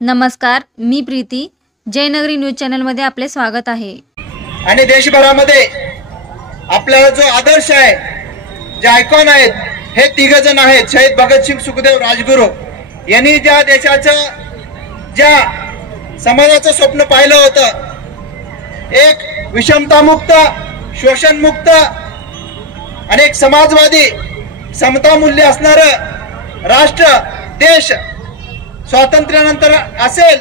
नमस्कार, मी प्रीती. जयनगरी न्यूज चॅनलमध्ये आपले स्वागत आहे. आणि देशभरामध्ये आपला जो आदर्श आहे, जे आयकॉन आहेत, हे तिघ जण आहेत. शहीद भगतसिंग, सुखदेव, राजगुरू यांनी ज्या देशाचं, ज्या समाजाचं स्वप्न पाहिलं होतं, एक विषमतामुक्त, शोषणमुक्त आणि एक समाजवादी, समता मूल्य असणारं राष्ट्र, देश स्वातंत्र्यानंतर असेल,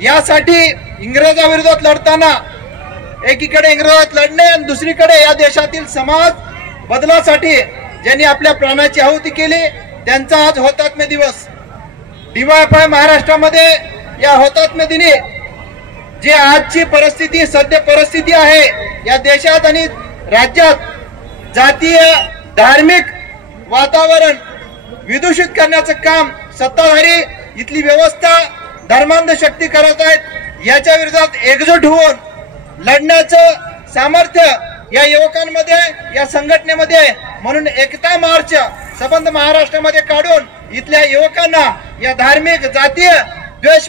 यासाठी इंग्रजाविरोधात लढताना एकीकडे इंग्रजात लढणे आणि दुसरीकडे या देशातील समाज बदलासाठी ज्यांनी आपल्या प्राणाची आहुती केली, त्यांचा आज हुतात्मा दिवस. DYFI महाराष्ट्रामध्ये या हुतात्मा दिनी जी आजची परिस्थिती, सध्या परिस्थिती आहे या देशात आणि राज्यात, जातीय धार्मिक वातावरण विदूषित करण्याचं काम सत्ताधारी, इथली व्यवस्था, धर्मांध शक्ती करत आहेत. याच्या विरोधात एकजूट होऊन लढण्याचं सामर्थ्य या युवकांमध्ये, या संघटनेमध्ये आहे. म्हणून एकता मार्च संबंध महाराष्ट्रामध्ये काढून इथल्या युवकांना या धार्मिक, जातीय द्वेष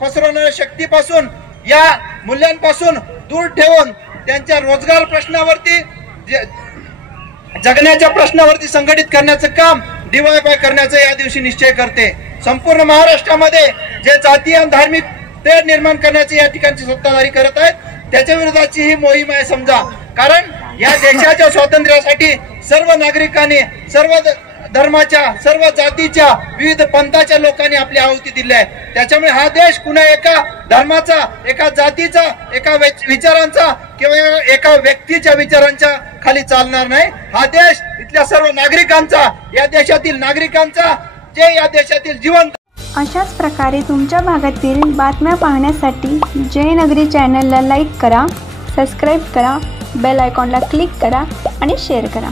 पसरवणाऱ्या शक्तीपासून, या मूल्यांपासून दूर ठेवून त्यांच्या रोजगार प्रश्नावरती, जगण्याच्या प्रश्नावरती संघटित करण्याचं काम DYFI करण्याचा या दिवशी निश्चय करते. संपूर्ण महाराष्ट्रामध्ये जे जातीय आणि धार्मिक तेढ निर्माण करण्याचे या ठिकाणचे सत्ताधारी करत आहेत, त्याच्या विरोधाची ही मोहीम आहे समजा. कारण या देशाच्या स्वातंत्र्यासाठी सर्व नागरिकांनी, सर्व धर्माच्या, सर्व जातीच्या, विविध पंथाच्या लोकांनी आपली आहुती दिली आहे. त्याच्यामुळे हा देश कुणा एका धर्माचा, एका जातीचा, एका विचारांचा किंवा एका व्यक्तीच्या विचारांच्या खाली चालणार नाही. हा देश इथल्या सर्व नागरिकांचा, या देशातील नागरिकांचा, जे या देशातील जिवंत. अशाच प्रकारे तुमच्या भागातील बातम्या पाहण्यासाठी जयनगरी चॅनलला लाईक करा, सबस्क्राईब करा, बेल आयकॉनला क्लिक करा आणि शेअर करा.